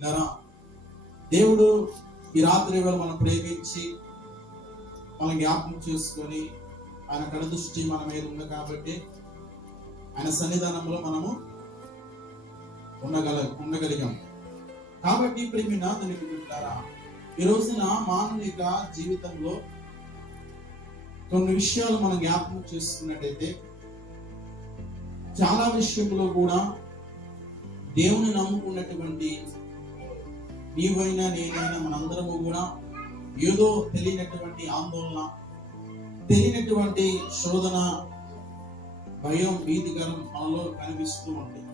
బిడ్డలారా, దేవుడు ఈ రాత్రి వేళ మనం ప్రేమించి మనం జ్ఞాపకం చేసుకొని ఆయన కనుదృష్టి మన మీద ఉంది కాబట్టి ఆయన సన్నిధానంలో మనము ఉండగలిగాం. కాబట్టి ప్రేమినాథునికి బిడ్డలారా, ఈ రోజున మానవిక జీవితంలో కొన్ని విషయాలు మనం జ్ఞాపకం చేసుకున్నట్టయితే చాలా విషయంలో కూడా దేవుని నమ్ముకున్నటువంటి నీవైనా నేనైనా మనందరము కూడా ఏదో తెలియనటువంటి ఆందోళన, తెలియనటువంటి శోధన, భయం, భీతికరం మనలో కనిపిస్తూ ఉంటాయి.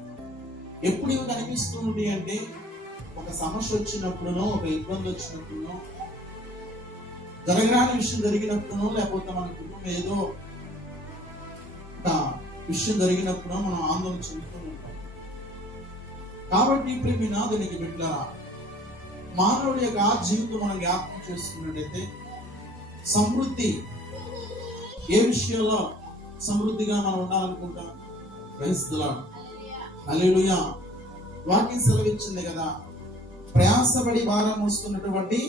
ఎప్పుడు ఇవి కనిపిస్తూ ఉంటాయి అంటే ఒక సమస్య వచ్చినప్పుడునో, ఒక ఇబ్బంది వచ్చినప్పుడునో, జరగరాని విషయం జరిగినప్పుడునో, లేకపోతే మన కుటుంబం ఏదో ఒక విషయం జరిగినప్పుడో మనం ఆందోళన చెందుతూ ఉంటాం. కాబట్టి ఇప్పుడు మీ నాదునికి బిడ్డలారా, మానవుడి యొక్క జీవితం మనం జ్ఞాపకం చేసుకున్నట్టయితే సమృద్ధి, ఏ విషయంలో సమృద్ధిగా మనం ఉండాలనుకుంటాం? ప్రైజ్ ది లార్డ్, హల్లెలూయా. వాక్యం సెలవిచ్చింది కదా, ప్రయాసపడి భారం మోస్తున్నటువంటి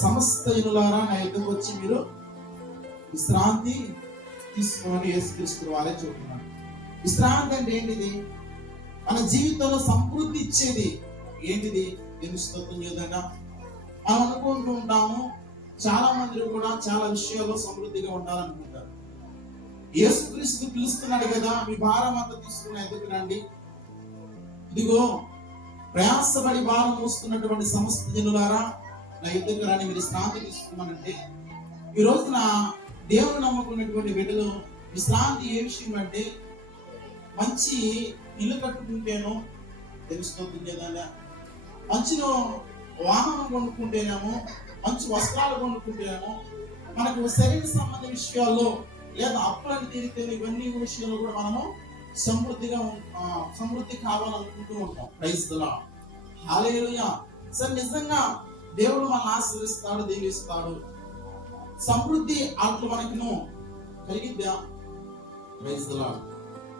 సమస్త జనులారా నా యొద్దకు వచ్చి మీరు విశ్రాంతి తీసుకోమని యేసుక్రీస్తు వారే చెబుతున్నారు. విశ్రాంతి అంటే ఏంటిది? మన జీవితంలో సమృద్ధి ఇచ్చేది ఏంటిది? స్తోత్రం చేద్దాం. మనం అనుకుంటూ ఉంటాము, చాలా మంది కూడా చాలా విషయాల్లో సమృద్ధిగా ఉండాలనుకుంటారు. యేసుక్రీస్తు పిలుస్తున్నాడు కదా, మీ భారం అంతా తీసుకుని ఎదుగు రండి, ఇదిగో ప్రయాసపడి భారం మోస్తున్నటువంటి సమస్త జనులారా నా ఎదుగు రండి, మీరు విశ్రాంతి తీసుకున్నానంటే, ఈ రోజున దేవుని నమ్ముకున్నటువంటి బిడ్డలు విశ్రాంతి ఏ విషయం అంటే, మంచి ఇల్లు కట్టుకుంటేనో తెలుస్తుంది కదా, మంచిలో వాహనం కొనుక్కుంటేనేమో, మంచి వస్త్రాలు కొనుక్కుంటేనేమో, మనకు శరీర సంబంధ విషయాల్లో లేదా అప్పులను తీరితేనే, ఇవన్నీ విషయాల్లో కూడా మనము సమృద్ధి కావాలనుకుంటూ ఉంటాం. ప్రైజ్ ది లార్డ్, హల్లెలూయా. సరే, నిజంగా దేవుడు మనల్ని ఆశీర్వదిస్తాడు, దీవిస్తాడు, సమృద్ధి అట్లు మనకును కలిగిద్దా? ప్రైజ్ ది లార్డ్,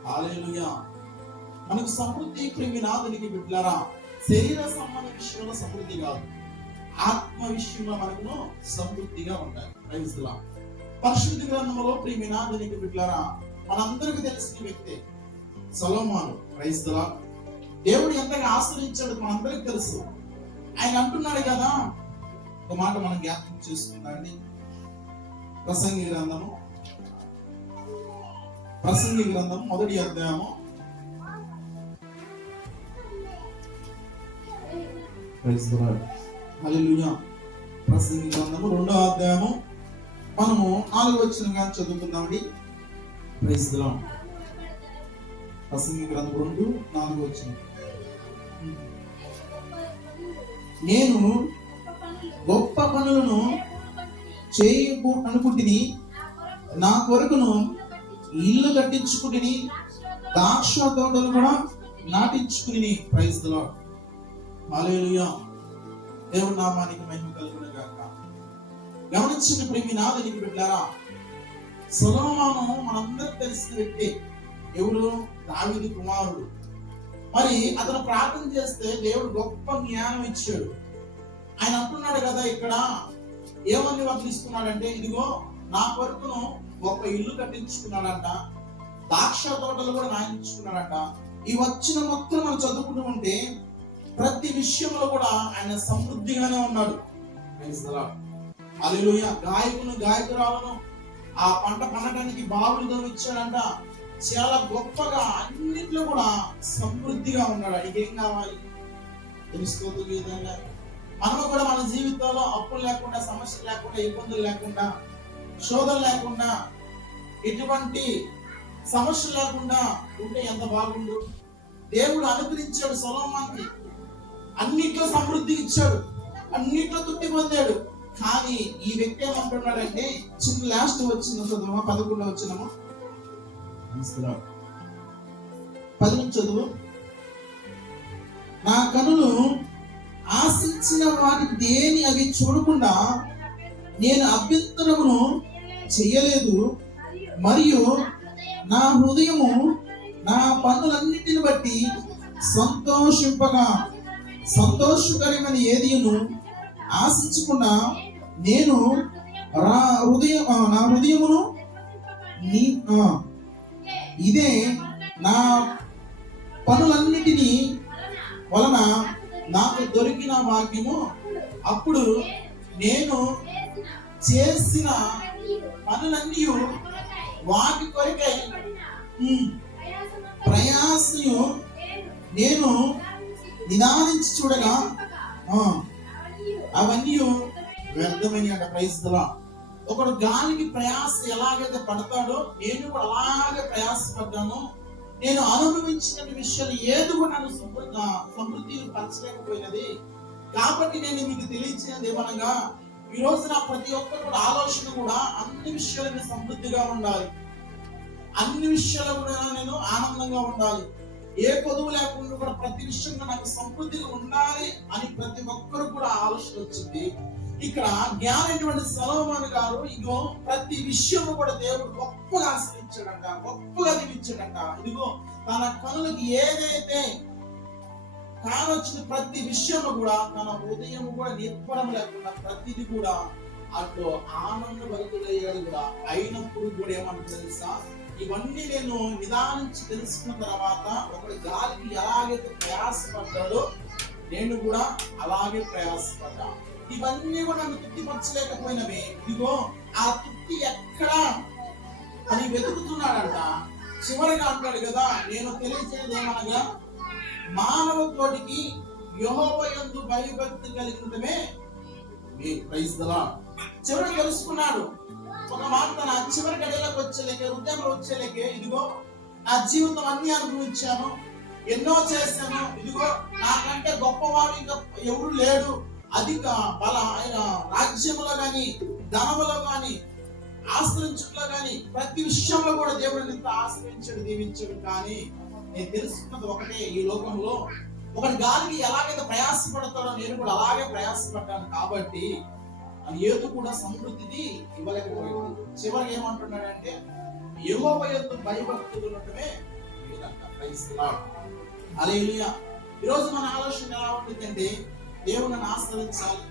హల్లెలూయా. మనకు సమృద్ధి ప్రేమినాథునికి బిడ్డలారా, శరీర సంబంధ విషయంలో సమృద్ధి కాదు, ఆత్మ విషయంలో మనకు సమృద్ధిగా ఉండాలి. Praise the lord. పరిశుద్ధ గ్రంథంలో ప్రేమినాథునికి బిడ్డలారా, మనందరికీ తెలిసిన వ్యక్తే సొలొమోను. Praise the lord. దేవుడు ఎంతగా ఆశ్రయించాడు మనందరికీ తెలుసు. ఆయన అంటున్నాడు కదా, ఒక మాట మనం జ్ఞాపకం చేసుకుందామండి. ప్రసంగి గ్రంథము 1వ అధ్యాయము 2వ అధ్యాయము మనము 4వ వచనంగా చదువుకుందామండి. Praise the Lord. ప్రసంగి గ్రంథం 2:4 వచనం. నేను గొప్ప పనులను చేయకు అనుకుంటుని, నా కొరకును ఇల్లు కట్టించుకుని, ద్రాక్ష తోటలు కూడా నాటించుకుని. ప్రైజ్ ది లార్డ్, హల్లెలూయా. దేవుని నామానికి మహిమ కలుగును గాక. గమనించిన ప్రేమినాథునికి బిడ్డలారా, సొలొమోను మనందరికీ తెలిసిన వ్యక్తి. ఎవరు? దావీదు కుమారుడు. మరి అతను ప్రార్థన చేస్తే దేవుడు గొప్ప జ్ఞానం ఇచ్చాడు. ఆయన అంటున్నాడు కదా, ఇక్కడ ఏమని వర్తిస్తున్నాడంటే, ఇదిగో నా కొరకును గొప్ప ఇల్లు కట్టించుకున్నాడంట, ద్రాక్ష తోటలు కూడా నాటించుకున్నాడంట. ఈ వచ్చిన మొత్తం మనం చదువుకుంటూ ఉంటే ప్రతి విషయంలో కూడా ఆయన సమృద్ధిగానే ఉన్నాడు. హల్లెలూయా. గాయకురాలను ఆ పంట పండటానికి బావులు ఇచ్చాడంట. చాలా గొప్పగా అన్నింటిలో కూడా సమృద్ధిగా ఉన్నాడు. ఆయనకి ఏం కావాలి? తెలుసుకోవద్దు విధంగా మనము కూడా మన జీవితంలో అప్పులు లేకుండా, సమస్యలు లేకుండా, ఇబ్బందులు లేకుండా, శోధన లేకుండా, ఎటువంటి సమస్యలు లేకుండా ఉంటే ఎంత బాగుండు. దేవుడు అనుగ్రహించాడు సొలొమోనుకి, అన్నిట్లో సమృద్ధి ఇచ్చాడు, అన్నిట్లో తృప్తి పొందాడు. కానీ ఈ వ్యక్తి ఏమంటున్నాడంటే, చిన్న లాస్ట్ వచ్చిన చదువు 11వ వచనము 10 చదువు. నా కనులు ఆశించిన వాటి దేని అవి చూడకుండా నేను అభ్యంతరమును చెయ్యలేదు, మరియు నా హృదయము నా పనులన్నిటిని బట్టి సంతోషింపగా సంతోషకరమైన ఏదియును ఆశించకుండా నేను నా హృదయమును నీ ఇదే నా పనులన్నిటినీ వలన నాకు దొరికిన భాగ్యము. అప్పుడు నేను చేసిన పనులన్నీ వాటి కొరకై ప్రయాసయు నేను నిదానించి చూడగా అవన్నీ వ్యర్థమని అంట. Praise the lord. ఒకడు గాలికి ప్రయాస ఎలాగైతే పడతాడో నేను కూడా అలాగే ప్రయాసపడ్డాను. నేను అనుభవించిన విషయాలు ఏది కూడా నన్ను సమృద్ధి పరచలేకపోయినది. కాబట్టి నేను మీకు తెలియచేది ఏమనగా, ఈ రోజున ప్రతి ఒక్కరు కూడా ఆలోచన కూడా అన్ని విషయాలు సమృద్ధిగా ఉండాలి, అన్ని విషయాలు కూడా నేను ఆనందంగా ఉండాలి, ఏ కొదువు లేకుండా కూడా ప్రతి విషయంలో నాకు సమృద్ధిగా ఉండాలి అని ప్రతి ఒక్కరు కూడా ఆలోచన వచ్చింది. ఇక్కడ జ్ఞానైనటువంటి సొలొమోను గారు ఇదిగో ప్రతి విషయము కూడా దేవుడు గొప్పగా ఆశ్రయించాడంట, గొప్పగా దీవించాడంట. ఇదిగో తన కనులకు ఏదైతే కానొచ్చిన ప్రతి విషయము కూడా తన హృదయం కూడా నిర్భరం లేకుండా ప్రతిది కూడా అట్లో ఆనందభరితుడయ్యాడు కూడా. అయినప్పుడు కూడా ఏమంటారు తెలుసా, ఇవన్నీ నేను నిదానించి తెలుసుకున్న తర్వాత ఒకటి గాలికి ఎలాగైతే ప్రయాసపడ్డాడో నేను కూడా అలాగే ప్రయాసపడ్డా. ఇవన్నీ కూడా నన్ను తృప్తిపరచలేకపోయినవి. ఇదిగో ఆ తృప్తి ఎక్కడా అని వెతుకుతున్నాడంట. చివరిగా అంటాడు కదా, నేను తెలియచేది ఏమనగా మానవ కోటికి యెహోవా యందు భయభక్తి కలిగి ఉండటమే మేలు. Praise the lord. చివరి తెలుసుకున్నాడు. ఒక మాట తన చివరి గడియలకు వచ్చేలేకే, హృదయంలో వచ్చేలేకే, ఇదిగో నా జీవితం అన్ని అనుభవించాను, ఎన్నో చేశాను, ఇదిగో నాకంటే గొప్పవాడు ఇంకా ఎవరు లేడు, అధిక బల ఆయన రాజ్యంలో గాని ధనములో గాని ఆశ్రయించుట్లో గాని ప్రతి విషయంలో కూడా దేవుడిని ఇంత ఆశ్రయించాడు, దీవించాడు. కానీ నేను తెలుసుకున్నది ఒకటే, ఈ లోకంలో ఒకటి గాలికి ఎలాగైతే ప్రయాసపడతాడో నేను కూడా అలాగే ప్రయాసపడ్డాను. కాబట్టి అది ఏదో కూడా సమృద్ధిని ఇవ్వలేకపోయింది. చివరికి ఏమంటున్నాడంటే యెహోవా యందు భయభక్తులు ఉండటమే లేదంట. Praise the Lord. హల్లెలూయా. ఈరోజు మన ఆలోచన ఎలా ఉంటుందంటే దేవుని ఆశ్రయించాలి,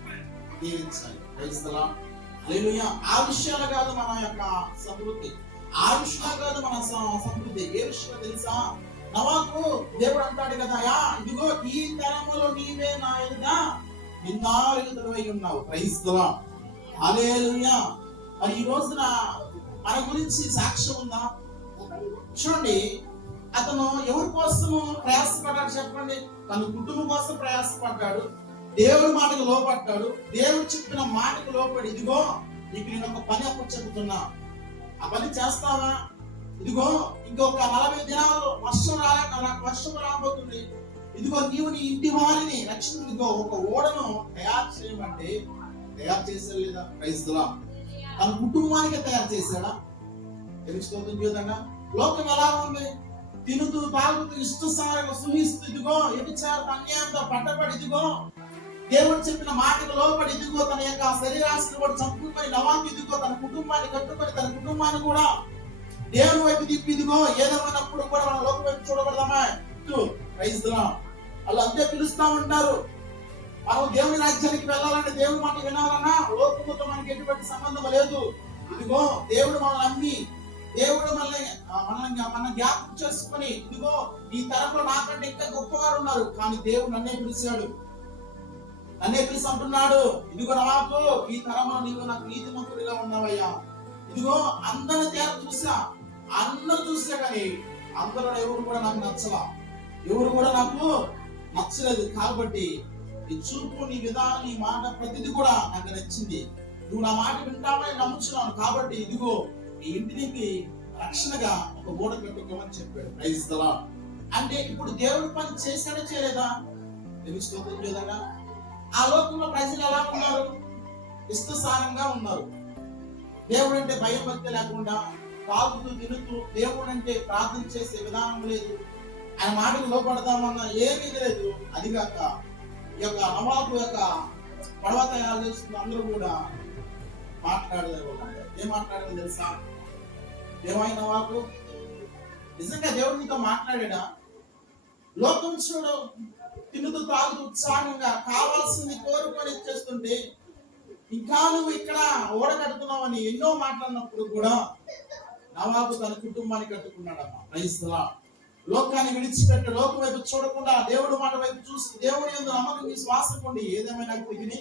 దీవించాలి. Praise the Lord. హల్లెలూయా. ఆ విషయాలు కాదు మన యొక్క సమృద్ధి, ఆ విషయాలు కాదు మన సమృద్ధి. ఏ విషయం తెలుసా, నవాకు దేవుడు అంటాడు కదా, ఇదిగో ఈ తరములో నీవే నా ఎదుట నిందారహితుడవై ఉన్నావు. Praise the Lord. హల్లెలూయా. మరి ఈ రోజున మన గురించి సాక్ష్యం ఉందా? చూడండి, అతను ఎవరి కోసము ప్రయాసపడ్డాడు చెప్పండి? తన కుటుంబం కోసం ప్రయాసపడ్డాడు, దేవుడి మాటకు లోపడ్డాడు, దేవుడు చెప్పిన మాటకు లోపడి ఇదిగో నీకు నేను ఒక పని చెబుతున్నా, ఆ పని చేస్తావా? ఇదిగో ఇంకొక 40 దినాలు వర్షం రాబోతుంది, ఇదిగో నీవు నీ ఇంటి వారిని రక్షణ, ఇదిగో ఒక ఓడను తయారు చేయమంటే తయారు చేశాడు లేదా? Praise the lord. తన కుటుంబానికి తయారు చేశాడా? తెలుసుకోవద్దు చూద్దాం. లోకం ఎలా ఉంది? తినుతూ తాగుతూ ఇష్టసారంగా సుహిస్తూ ఇదిగో వ్యభిచారం అన్యాయంతో పట్టబడి ఇదిగో దేవుడు చెప్పిన మాటకు లోపడి ఇదిగో తన యొక్క శరీరాశిని కూడా చంపుకొని నవాకి ఇదిగో తన కుటుంబాన్ని కట్టుకొని తన కుటుంబాన్ని కూడా దేవుని వైపు తిప్పి ఇదిగో ఏదేమైనప్పుడు కూడా మన లోకం వైపు చూడబడదామా? Praise the lord. వాళ్ళు అంతే పిలుస్తా ఉంటారు. మనం దేవుని రాజ్యానికి వెళ్ళాలంటే దేవుని మాట వినాలన్నా లోకముతో మనకి ఎటువంటి సంబంధం లేదు. ఇదిగో దేవుడు మనల్ని నమ్మి దేవుడు మన జ్ఞాపకం చేసుకుని ఇదిగో ఈ తరంలో నాకంటే ఇంకా గొప్పవారు ఉన్నారు, కానీ దేవుడు నన్నే పిలిచాడు, నన్నే పిలిచి అంటున్నాడు, ఇదిగో నాకు ఈ తరంలో నీవు నాకు నీతిమంతుడిగా ఉన్నావయ్యా. ఇదిగో అందరిని అందరూ చూసా కానీ అందరూ ఎవరు కూడా నాకు నచ్చలా, ఎవరు కూడా నాకు నచ్చలేదు. కాబట్టి నీ చూపు, నీ విధానం, నీ మాట ప్రతిది కూడా నాకు నచ్చింది. నువ్వు నా మాట వింటావని నమ్ముచున్నాను. కాబట్టి ఇదిగో ఈ ఇంటికి రక్షణగా ఒక గోడ కట్టుకోమని చెప్పాడు. Praise the lord. అంటే ఇప్పుడు దేవుడి పని చేశాడో చేయలేదా? తెలుసుకోవడం లేదన్నా. ఆ లోకంలో ప్రజలు ఎలా ఉన్నారు? ఇష్టసారంగా ఉన్నారు. దేవుడు అంటే భయం భక్తి లేకుండా తాగుతూ తినుతూ, దేవుడు అంటే ప్రార్థన చేసే విధానం లేదు, ఆయన మాటకు లోపడదామన్నా ఏమీ లేదు. అది కాక ఈ యొక్క నవాబు యొక్క పడవ తయారు చేస్తున్న అందరూ కూడా మాట్లాడలేదు. ఏం మాట్లాడలేదు తెలుసా? ఏమైనా నవాబు నిజంగా దేవుడు నీతో మాట్లాడా? లోకం చూడు, తినుతూ తాగుతూ ఉత్సాహంగా కావాల్సింది కోరుకొని ఇచ్చేస్తుంటే, ఇంకా నువ్వు ఇక్కడ ఓడ కడుతున్నావని ఎన్నో మాట్లాడినప్పుడు కూడా నవాబు తన కుటుంబాన్ని కట్టుకున్నాడమ్మా. Praise the lord. లోకాన్ని విడిచిపెట్టి లోకం వైపు చూడకుండా దేవుడు మాట వైపు చూసి దేవుని యందు నమ్మకం విశ్వాసం ఉండి ఏదేమైనా తిని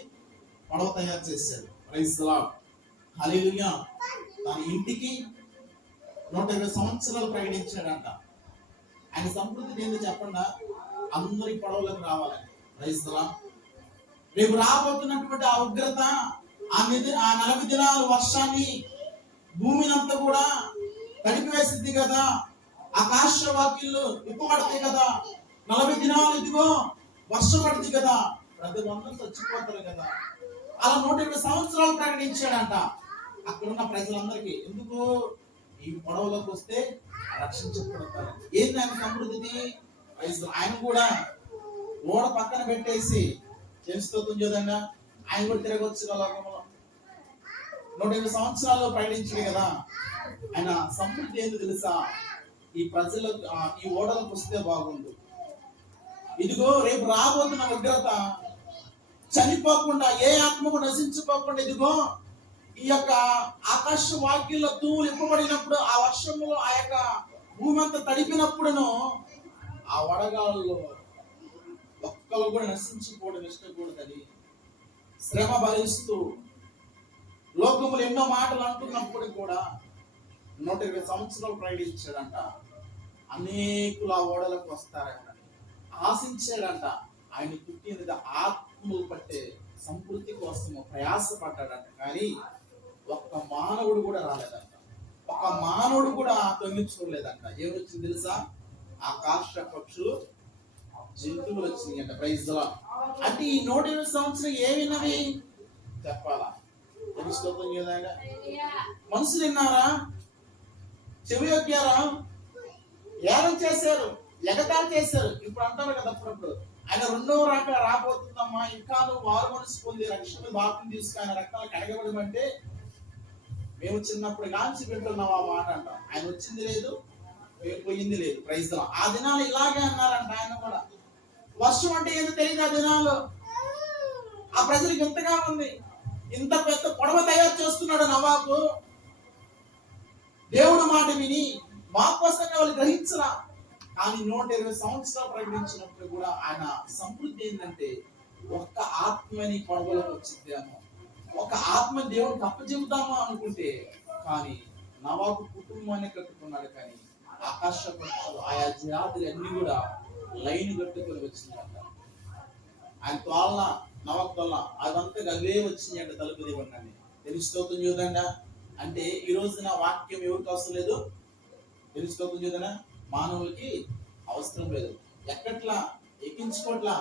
పడవ తయారు చేశాడు. Praise the Lord. హల్లెలూయా. తన ఇంటికి 120 సంవత్సరాలు ప్రకటించాడంట. ఆయన సంతృప్తి ఏందో చెప్పండి, అందరి పడవలకు రావాలని. Praise the lord. రేపు రాబోతున్నటువంటి ఆ ఉగ్రత, ఆ 40 దినాల వర్షాన్ని భూమిని అంతా కూడా తడిపివేసిద్ది కదా, ఆకాశ వాకిళ్ళు ఇప్పబడతాయి కదా, 40 దినాలు ఇదిగో వర్షం పడుతుంది కదా, ప్రతి వందలు చచ్చిపోతారు కదా. అలా 120 సంవత్సరాలు ప్రకటించాడంట అక్కడున్న ప్రజలందరికీ. ఎందుకు? ఈ పడవలోకి వస్తే రక్షించబడతారు. ఏంది ఆయన సమృద్ధి? ఆయన కూడా ఓడ పక్కన పెట్టేసి చేస్తోంది చూడండి, ఆయన కూడా తిరగొచ్చు లోకంలో. 120 సంవత్సరాలు ప్రకటించాడు కదా. ఆయన సమృద్ధి ఏందో తెలుసా? ఈ ప్రజలకు ఈ ఓడలకు వస్తే బాగుండు. ఇదిగో రేపు రాబోతున్న ఉగ్రత చనిపోకుండా, ఏ ఆత్మకు నశించుకోకుండా, ఇదిగో ఈ యొక్క ఆకాశ వాక్యంలో తూములు ఇప్పబడినప్పుడు, ఆ వర్షంలో ఆ యొక్క భూమి అంతా తడిపినప్పుడును ఆ వడగాల్లో ఒక్కరు కూడా నశించుకోవడం ఇష్టకూడదని శ్రమ భరిస్తూ లోకములు ఎన్నో మాటలు అంటున్నప్పుడు కూడా 120 సంవత్సరాలు ప్రకటించాడంట. అనేకులు ఆ ఓడలకు వస్తారని ఆశించాడంట. ఆయన పుట్టినది ఆత్మలు పట్టే సంతృప్తి కోసము ప్రయాసపడ్డాడంట. కానీ ఒక్క మానవుడు కూడా రాలేదంట. ఒక మానవుడు కూడా తొంగి చూడలేదంట. ఏమొచ్చింది తెలుసా? ఆకాశ పక్షులు, జంతువులు వచ్చినాయి అంట. Praise the lord. అంటే ఈ 120 సంవత్సరం ఏమిన్నవి చెప్పాలా? తెలుసుకోవడం కదా. మనుషులు విన్నారా? చెవి యొక్కారా? ఏం చేశారు? ఎగతాళి చేశారు. ఇప్పుడు అంటారు కదా అప్పుడప్పుడు, ఆయన రెండో రాక రాబోతుందమ్మా, ఇంకా నువ్వు మారు మనసు పొంది రక్షణ బాప్తిసం తీసుకు ఆయన రక్తాలు కడగబడమంటే మేము చిన్నప్పుడు కాంచి వింటున్నాం ఆ మాట అంట. ఆయన వచ్చింది లేదు, మేము పోయింది లేదు. Praise the lord. ఆ దినాలు ఇలాగే అన్నారంట. ఆయన కూడా వర్షం అంటే ఏదో తెలియదు ఆ దినాలు. ఆ ప్రజలకు ఎంతగా ఉంది. ఇంత పెద్ద పొడవ తయారు చేస్తున్నాడు నవాబు. దేవుడు మాట విని మా కోసంగా వాళ్ళు గ్రహించరా. కానీ 120 సంవత్సరాలు ప్రకటించినప్పుడు కూడా ఆయన సమృద్ధి ఏంటంటే, ఒక్క ఆత్మని పొడవలోకి వచ్చిద్దాము, ఒక ఆత్మ దేవుడికి అప్పచెబుతాము అనుకుంటే, కానీ నవాబు కుటుంబాన్ని కట్టుకున్నాడు. కానీ ఆకాశ పక్షులు, ఆయా జాతులు అన్ని కూడా లైన్ కట్టుకొని వచ్చినాయంట. ఆయన తోళ్ళ నవాబు తోళ్ళ అదంతా అవే వచ్చినాయంట. తలుపు దేవన్నాన్ని తెలుసుకోవద్దు చూదండి. అంటే ఈ రోజున వాక్యం ఎవరికి అవసరం లేదు? తెలుసుకోవద్దు చూదనా, మానవులకి అవసరం లేదు. ఎక్కట్లా ఎక్కించుకోట్లా.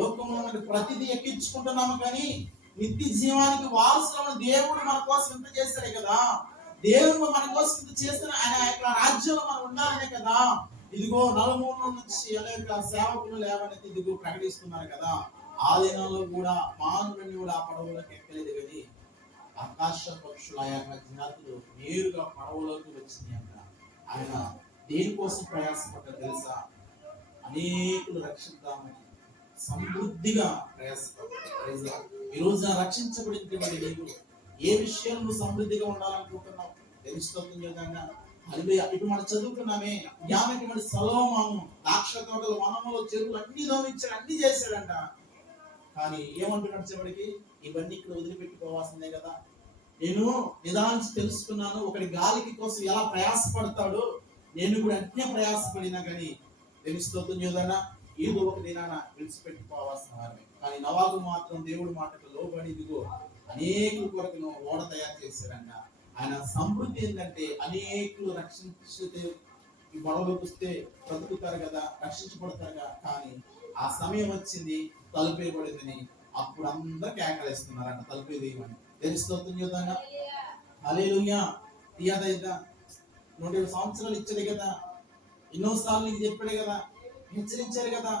లోకంలో మనకి ప్రతిదీ ఎక్కించుకుంటున్నాము, కానీ నిత్య జీవానికి వారసులను దేవుడు మన కోసం ఇంత చేస్తాడే కదా. దేవుడు మన కోసం ఇంత చేస్తున్న ఆయన యొక్క రాజ్యంలో మనం ఉండాలనే కదా. ఇదిగో నలుమూల నుంచి అనేక సేవకులు లేవనైతే ఇదిగో ప్రకటిస్తున్నారు కదా. ఆ దినాల్లో కూడా మానవుని కూడా ఆ పడవలోకి ఎక్కలేదు. కానీ ఆకాశ పక్షులు, ఆ యొక్క జాతులు నేరుగా పడవలోకి వచ్చినాయి అంట. ఆయన దేనికోసం ప్రయాసపడ్డా తెలుసా? అనేకులు రక్షిద్దామని సమృద్ధిగా ప్రయాసపడ్డాడు. ఈ రోజున రక్షించబడినటువంటి నీవు ఏ విషయంలో నువ్వు సమృద్ధిగా ఉండాలనుకుంటున్నావు? తెలుస్తుంది విధంగా. ఇటు మనం చదువుకున్నామే, జ్ఞానటువంటి సొలొమోను ద్రాక్ష తోటలు, వనములు, చెరువులు అన్ని దోమించాడు, అన్ని చేశాడంట. కానీ ఏమంటున్నాడు చివరికి? ఇవన్నీ ఇక్కడ వదిలిపెట్టుకోవాల్సిందే కదా. నేను నిదానించి తెలుసుకున్నాను, ఒకటి గాలికి కోసం ఎలా ప్రయాసపడతాడో నేను కూడా అట్నే ప్రయాసపడినా. కానీ తెలుస్తుంది ఏదన్నా ఏదో ఒక దినాన విడిచిపెట్టుకోవాల్సిన వారిని. కానీ నవాబు మాత్రం దేవుడి మాటకు లోబడి ఇదిగో అనేకుల కొరకు ఓడ తయారు చేశాడంట. ఆయన సమృద్ధి ఏంటంటే అనేకులు రక్షించితే, ఈ గొడవలోకి వస్తే బ్రతుకుతారు కదా, రక్షించబడతారు కదా. కానీ ఆ సమయం వచ్చింది, తలుపేయబడిందని. అప్పుడు అందరూ కేకలేస్తున్నారంట, తలుపేదేయమని. తెలుస్తుంది కదా. హల్లెలూయా. తీయదా 120 సంవత్సరాలు ఇచ్చాడు కదా, ఎన్నోసార్లు నీకు చెప్పాడు కదా, హెచ్చరించారు కదా.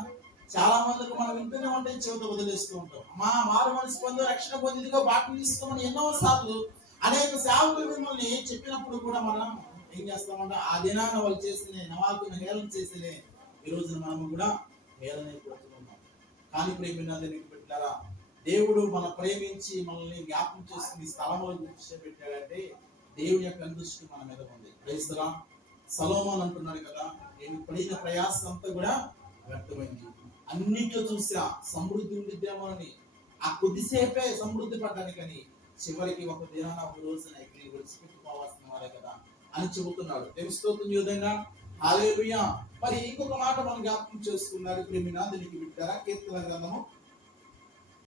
చాలా మందికి మనం వింటూనే ఉంటే చెవితో వదిలేస్తూ ఉంటాం. మారు మనసు పొంది రక్షణ పొందిదిగో బాటలు తీసుకోమని ఎన్నో సార్లు అనేక సేవకులు మిమ్మల్ని చెప్పినప్పుడు కూడా మనం ఏం చేస్తామంటే, ఆ దినాన వాళ్ళు చేసిన నవాబుని హేళన చేసిన ఈ రోజున మనం కూడా హేళనైపోతున్నాం. కానీ ప్రేమిన దీనికి పెట్టారా, దేవుడు మన ప్రేమించి మనల్ని జ్ఞాపకం చేసుకుని స్థలంలో కూర్చోబెట్టాడంటే దేవుని యొక్క దృష్టి మన మీద ఉంది. క్రైస్తరా సలోమోన్ అంటున్నాడు కదా, నేను పడిన ప్రయాసం అంతా కూడా వ్యర్థమైంది. అన్నింటిలో చూసా సమృద్ధి ఉండిద్దేమో అని, ఆ కొద్దిసేపే సమృద్ధి పడ్డానికని చివరికి ఒక దినాన ఒక రోజున ఇక్కడ విడిచిపెట్టుకోవాల్సిన వారే కదా అని చెబుతున్నాడు. తెలుస్తోంది ఈ విధంగా. హల్లెలూయా. మరి ఇంకొక మాట మనం జ్ఞాపకం చేసుకున్నాడు ప్రేమినా దీనికి పెట్టారా, కీర్తన గ్రంథము